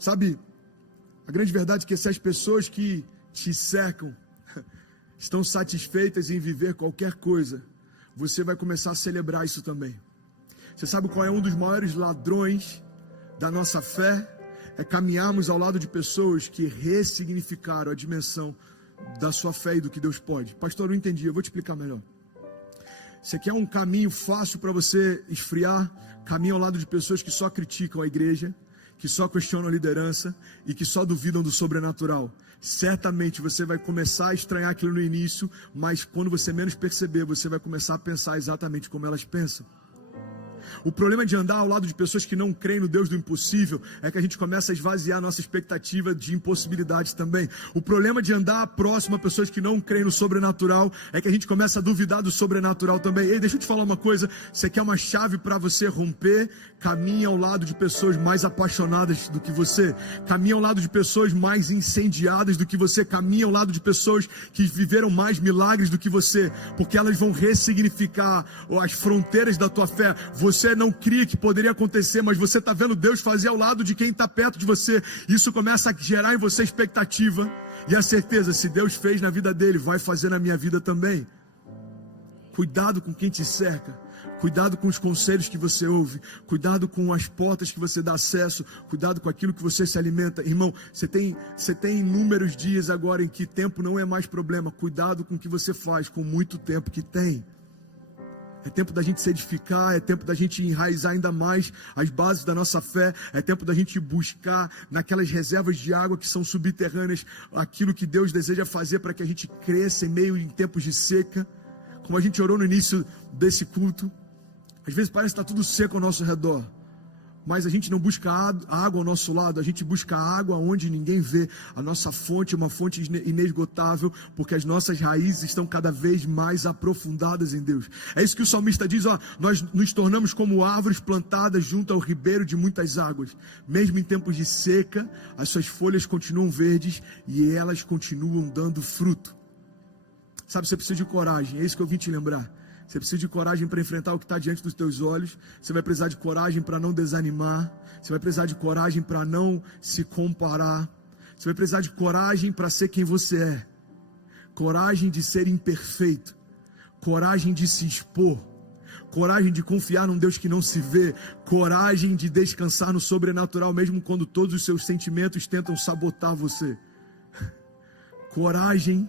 Sabe, a grande verdade é que se as pessoas que te cercam estão satisfeitas em viver qualquer coisa, você vai começar a celebrar isso também. Você sabe qual é um dos maiores ladrões da nossa fé? É caminharmos ao lado de pessoas que ressignificaram a dimensão da sua fé e do que Deus pode. Pastor, eu não entendi, eu vou te explicar melhor. Você quer um caminho fácil para você esfriar? Caminho ao lado de pessoas que só criticam a igreja, que só questionam a liderança e que só duvidam do sobrenatural. Certamente você vai começar a estranhar aquilo no início, mas quando você menos perceber, você vai começar a pensar exatamente como elas pensam. O problema de andar ao lado de pessoas que não creem no Deus do impossível é que a gente começa a esvaziar a nossa expectativa de impossibilidades também. O problema de andar próximo a pessoas que não creem no sobrenatural é que a gente começa a duvidar do sobrenatural também. Ei, deixa eu te falar uma coisa, você quer uma chave para você romper? Caminhe ao lado de pessoas mais apaixonadas do que você, caminhe ao lado de pessoas mais incendiadas do que você, caminhe ao lado de pessoas que viveram mais milagres do que você, porque elas vão ressignificar as fronteiras da tua fé. Você não cria que poderia acontecer, mas você está vendo Deus fazer ao lado de quem está perto de você. Isso começa a gerar em você expectativa e a certeza, se Deus fez na vida dele, vai fazer na minha vida também. Cuidado com quem te cerca, cuidado com os conselhos que você ouve, cuidado com as portas que você dá acesso, cuidado com aquilo que você se alimenta. Irmão, você tem inúmeros dias agora em que tempo não é mais problema. Cuidado com o que você faz com muito tempo que tem. É tempo da gente se edificar, é tempo da gente enraizar ainda mais as bases da nossa fé, é tempo da gente buscar naquelas reservas de água que são subterrâneas, aquilo que Deus deseja fazer para que a gente cresça em meio em tempos de seca. Como a gente orou no início desse culto, às vezes parece que está tudo seco ao nosso redor, mas a gente não busca água ao nosso lado, a gente busca água onde ninguém vê. A nossa fonte é uma fonte inesgotável, porque as nossas raízes estão cada vez mais aprofundadas em Deus. É isso que o salmista diz, nós nos tornamos como árvores plantadas junto ao ribeiro de muitas águas. Mesmo em tempos de seca, as suas folhas continuam verdes e elas continuam dando fruto. Sabe, você precisa de coragem, é isso que eu vim te lembrar. Você precisa de coragem para enfrentar o que está diante dos teus olhos. Você vai precisar de coragem para não desanimar. Você vai precisar de coragem para não se comparar. Você vai precisar de coragem para ser quem você é. Coragem de ser imperfeito. Coragem de se expor. Coragem de confiar num Deus que não se vê. Coragem de descansar no sobrenatural, mesmo quando todos os seus sentimentos tentam sabotar você. Coragem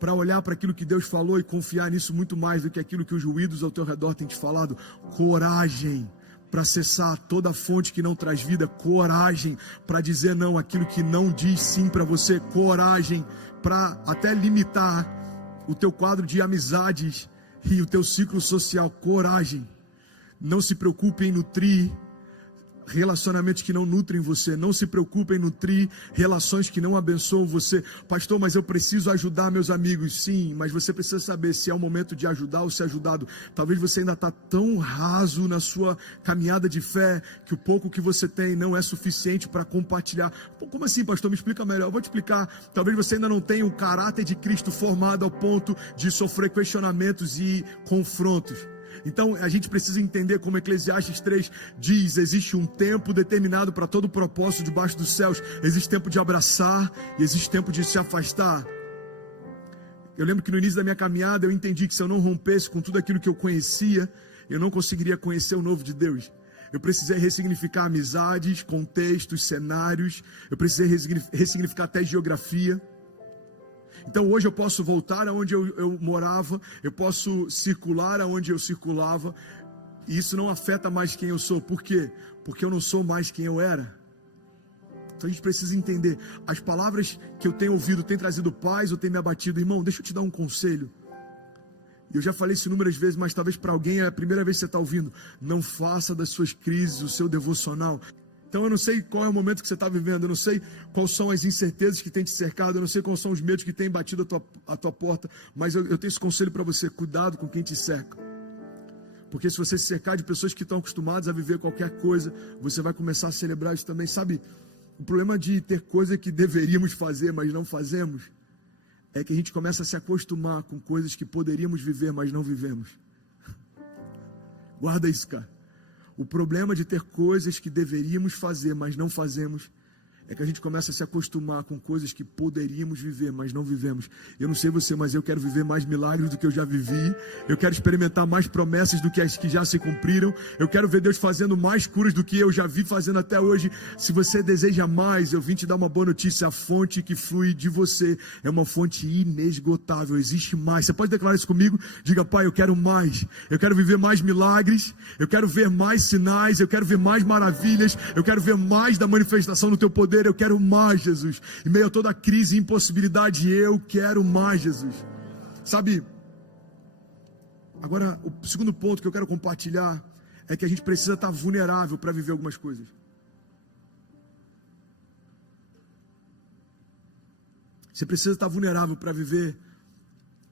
para olhar para aquilo que Deus falou e confiar nisso muito mais do que aquilo que os ruídos ao teu redor têm te falado. Coragem para acessar toda a fonte que não traz vida. Coragem para dizer não àquilo que não diz sim para você. Coragem para até limitar o teu quadro de amizades e o teu ciclo social. Coragem. Não se preocupe em nutrir relacionamentos que não nutrem você. Não se preocupe em nutrir relações que não abençoam você. Pastor, mas eu preciso ajudar meus amigos. Sim, mas você precisa saber se é o momento de ajudar ou ser ajudado. Talvez você ainda está tão raso na sua caminhada de fé que o pouco que você tem não é suficiente para compartilhar. Como assim, pastor? Me explica melhor. Eu vou te explicar. Talvez você ainda não tenha o caráter de Cristo formado ao ponto de sofrer questionamentos e confrontos. Então a gente precisa entender, como Eclesiastes 3 diz, existe um tempo determinado para todo propósito debaixo dos céus. Existe tempo de abraçar e existe tempo de se afastar. Eu lembro que no início da minha caminhada eu entendi que se eu não rompesse com tudo aquilo que eu conhecia, eu não conseguiria conhecer o novo de Deus. Eu precisei ressignificar amizades, contextos, cenários. Eu precisei ressignificar até geografia. Então hoje eu posso voltar aonde eu morava, eu posso circular aonde eu circulava, e isso não afeta mais quem eu sou. Por quê? Porque eu não sou mais quem eu era. Então a gente precisa entender, as palavras que eu tenho ouvido têm trazido paz ou têm me abatido? Irmão, deixa eu te dar um conselho. Eu já falei isso inúmeras vezes, mas talvez para alguém é a primeira vez que você está ouvindo. Não faça das suas crises o seu devocional. Então eu não sei qual é o momento que você está vivendo, eu não sei quais são as incertezas que tem te cercado, eu não sei quais são os medos que têm batido a tua porta, mas eu tenho esse conselho para você: cuidado com quem te cerca. Porque se você se cercar de pessoas que estão acostumadas a viver qualquer coisa, você vai começar a celebrar isso também. Sabe, o problema de ter coisa que deveríamos fazer, mas não fazemos, é que a gente começa a se acostumar com coisas que poderíamos viver, mas não vivemos. Guarda isso, cara. O problema de ter coisas que deveríamos fazer, mas não fazemos, é que a gente começa a se acostumar com coisas que poderíamos viver, mas não vivemos. Eu não sei você, mas eu quero viver mais milagres do que eu já vivi. Eu quero experimentar mais promessas do que as que já se cumpriram. Eu quero ver Deus fazendo mais curas do que eu já vi fazendo até hoje. Se você deseja mais, eu vim te dar uma boa notícia. A fonte que flui de você é uma fonte inesgotável. Existe mais. Você pode declarar isso comigo? Diga: Pai, eu quero mais. Eu quero viver mais milagres. Eu quero ver mais sinais. Eu quero ver mais maravilhas. Eu quero ver mais da manifestação do teu poder. Eu quero mais, Jesus. Em meio a toda a crise e impossibilidade, eu quero mais, Jesus. Sabe, agora o segundo ponto que eu quero compartilhar é que a gente precisa estar vulnerável para viver algumas coisas. Você precisa estar vulnerável para viver,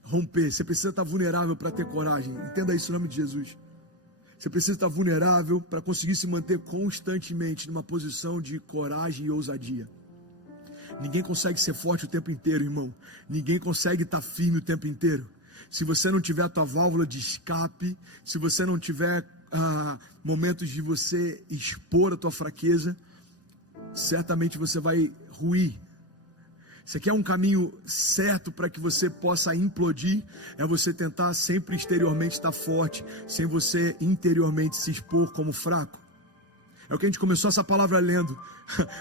romper. Você precisa estar vulnerável para ter coragem. Entenda isso em nome de Jesus. Você precisa estar vulnerável para conseguir se manter constantemente numa posição de coragem e ousadia. Ninguém consegue ser forte o tempo inteiro, irmão. Ninguém consegue estar firme o tempo inteiro. Se você não tiver a tua válvula de escape, se você não tiver momentos de você expor a tua fraqueza, certamente você vai ruir. Você quer um caminho certo para que você possa implodir? É você tentar sempre exteriormente estar forte, sem você interiormente se expor como fraco. É o que a gente começou essa palavra lendo.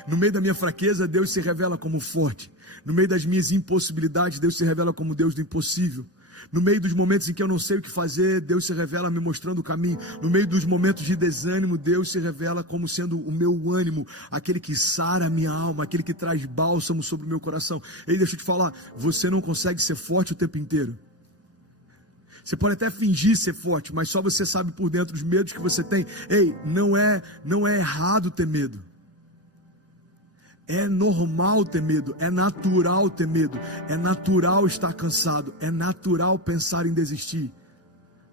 No meio da minha fraqueza, Deus se revela como forte. No meio das minhas impossibilidades, Deus se revela como Deus do impossível. No meio dos momentos em que eu não sei o que fazer, Deus se revela me mostrando o caminho. No meio dos momentos de desânimo, Deus se revela como sendo o meu ânimo, aquele que sara a minha alma, aquele que traz bálsamo sobre o meu coração. Ei, deixa eu te falar, você não consegue ser forte o tempo inteiro. Você pode até fingir ser forte, mas só você sabe por dentro os medos que você tem. Ei, não é errado ter medo. É normal ter medo, é natural ter medo, é natural estar cansado, é natural pensar em desistir.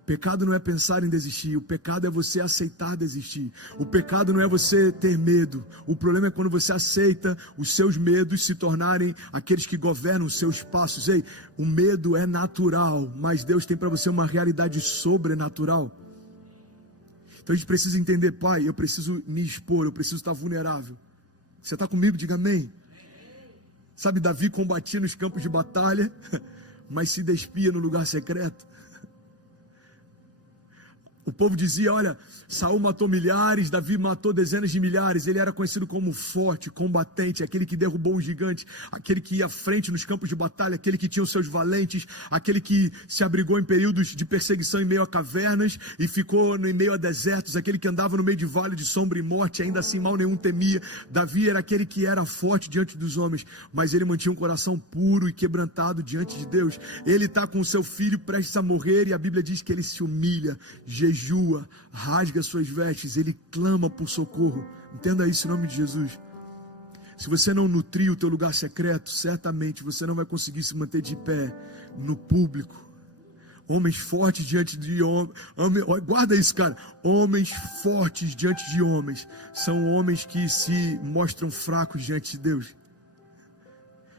Pecado não é pensar em desistir, o pecado é você aceitar desistir. O pecado não é você ter medo, o problema é quando você aceita os seus medos se tornarem aqueles que governam os seus passos. Ei, o medo é natural, mas Deus tem para você uma realidade sobrenatural. Então a gente precisa entender: Pai, eu preciso me expor, eu preciso estar vulnerável. Você está comigo? Diga amém. Sabe, Davi combatia nos campos de batalha, mas se despia no lugar secreto. O povo dizia: olha, Saul matou milhares, Davi matou dezenas de milhares. Ele era conhecido como forte, combatente, aquele que derrubou um gigante, aquele que ia à frente nos campos de batalha, aquele que tinha os seus valentes, aquele que se abrigou em períodos de perseguição em meio a cavernas e ficou em meio a desertos, aquele que andava no meio de vale de sombra e morte, ainda assim mal nenhum temia. Davi era aquele que era forte diante dos homens, mas ele mantinha um coração puro e quebrantado diante de Deus. Ele está com o seu filho prestes a morrer e a Bíblia diz que ele se humilha, jejua, rasga suas vestes, ele clama por socorro. Entenda isso em nome de Jesus. Se você não nutrir o teu lugar secreto, certamente você não vai conseguir se manter de pé no público. Homens fortes diante de homens, guarda isso, cara. Homens fortes diante de homens são homens que se mostram fracos diante de Deus.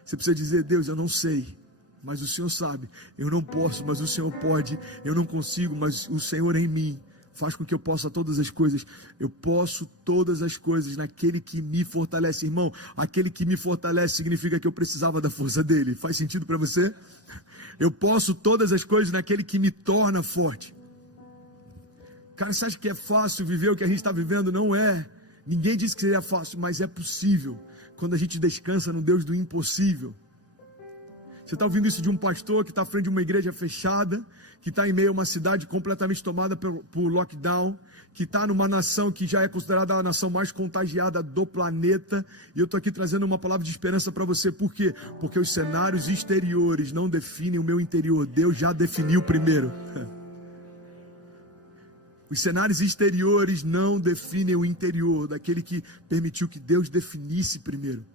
Você precisa dizer: Deus, eu não sei, mas o Senhor sabe. Eu não posso, mas o Senhor pode. Eu não consigo, mas o Senhor em mim faz com que eu possa todas as coisas. Eu posso todas as coisas naquele que me fortalece. Irmão, aquele que me fortalece significa que eu precisava da força dele. Faz sentido para você? Eu posso todas as coisas naquele que me torna forte. Cara, você acha que é fácil viver o que a gente está vivendo? Não é. Ninguém disse que seria fácil, mas é possível quando a gente descansa no Deus do impossível. Você está ouvindo isso de um pastor que está à frente de uma igreja fechada, que está em meio a uma cidade completamente tomada por lockdown, que está numa nação que já é considerada a nação mais contagiada do planeta, e eu estou aqui trazendo uma palavra de esperança para você. Por quê? Porque os cenários exteriores não definem o meu interior, Deus já definiu primeiro. Os cenários exteriores não definem o interior daquele que permitiu que Deus definisse primeiro.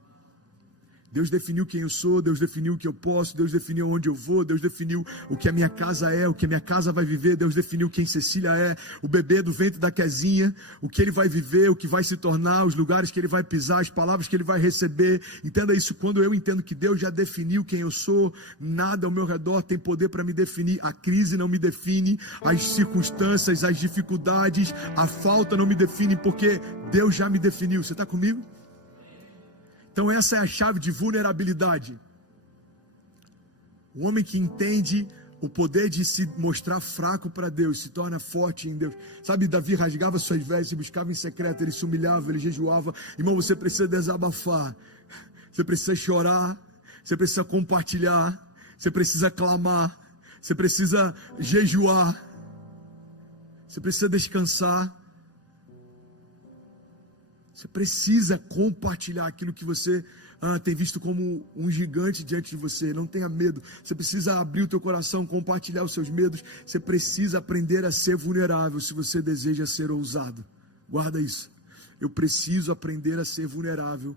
Deus definiu quem eu sou, Deus definiu o que eu posso, Deus definiu onde eu vou, Deus definiu o que a minha casa é, o que a minha casa vai viver, Deus definiu quem Cecília é, o bebê do ventre da Kezinha, o que ele vai viver, o que vai se tornar, os lugares que ele vai pisar, as palavras que ele vai receber. Entenda isso, quando eu entendo que Deus já definiu quem eu sou, nada ao meu redor tem poder para me definir. A crise não me define, as circunstâncias, as dificuldades, a falta não me definem, porque Deus já me definiu. Você está comigo? Então essa é a chave de vulnerabilidade. O homem que entende o poder de se mostrar fraco para Deus, se torna forte em Deus. Sabe, Davi rasgava suas vestes, buscava em secreto, ele se humilhava, ele jejuava. Irmão, você precisa desabafar, você precisa chorar, você precisa compartilhar, você precisa clamar, você precisa jejuar, você precisa descansar. Você precisa compartilhar aquilo que você tem visto como um gigante diante de você. Não tenha medo. Você precisa abrir o teu coração, compartilhar os seus medos. Você precisa aprender a ser vulnerável se você deseja ser ousado. Guarda isso. Eu preciso aprender a ser vulnerável.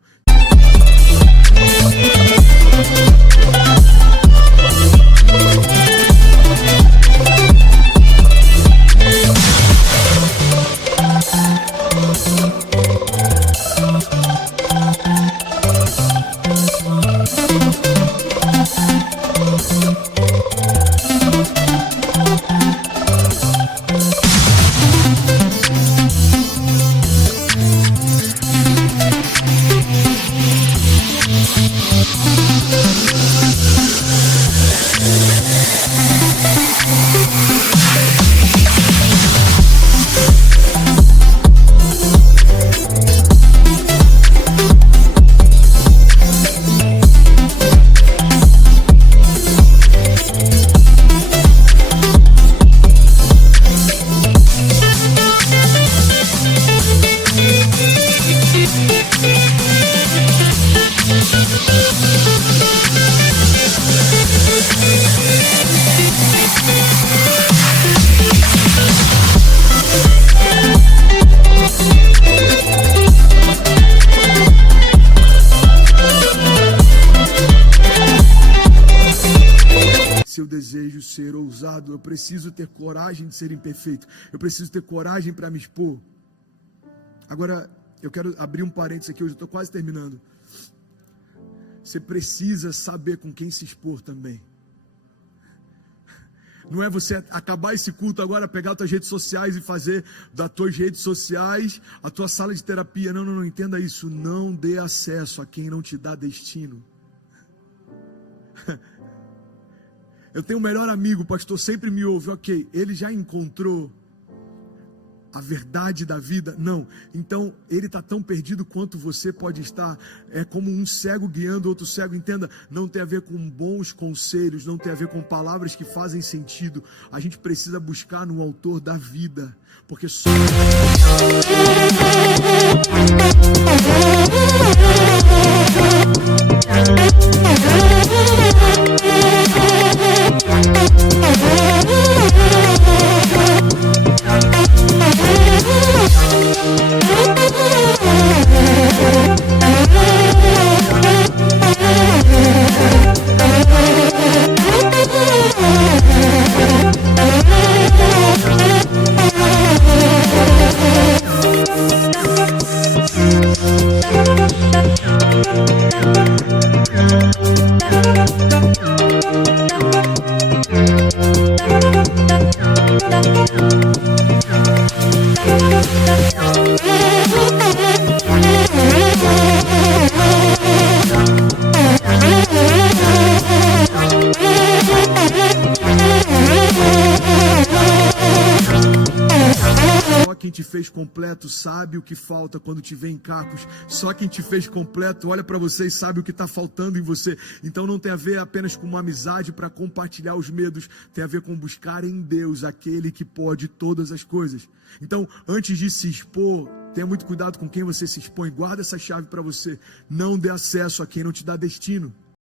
Se eu desejo ser ousado, eu preciso ter coragem de ser imperfeito. Eu preciso ter coragem para me expor. Agora, eu quero abrir um parênteses aqui, eu já estou quase terminando. Você precisa saber com quem se expor também. Não é você acabar esse culto agora, pegar as tuas redes sociais e fazer das tuas redes sociais a tua sala de terapia. Não, não, não, entenda isso. Não dê acesso a quem não te dá destino. Eu tenho um melhor amigo, o pastor sempre me ouve. Ok, ele já encontrou a verdade da vida? Não. Então, ele está tão perdido quanto você pode estar. É como um cego guiando outro cego. Entenda, não tem a ver com bons conselhos, não tem a ver com palavras que fazem sentido. A gente precisa buscar no autor da vida, porque só... Quem te fez completo sabe o que falta quando te vê em cacos. Só quem te fez completo olha para você e sabe o que está faltando em você. Então não tem a ver apenas com uma amizade para compartilhar os medos. Tem a ver com buscar em Deus aquele que pode todas as coisas. Então, antes de se expor, tenha muito cuidado com quem você se expõe. Guarda essa chave para você. Não dê acesso a quem não te dá destino.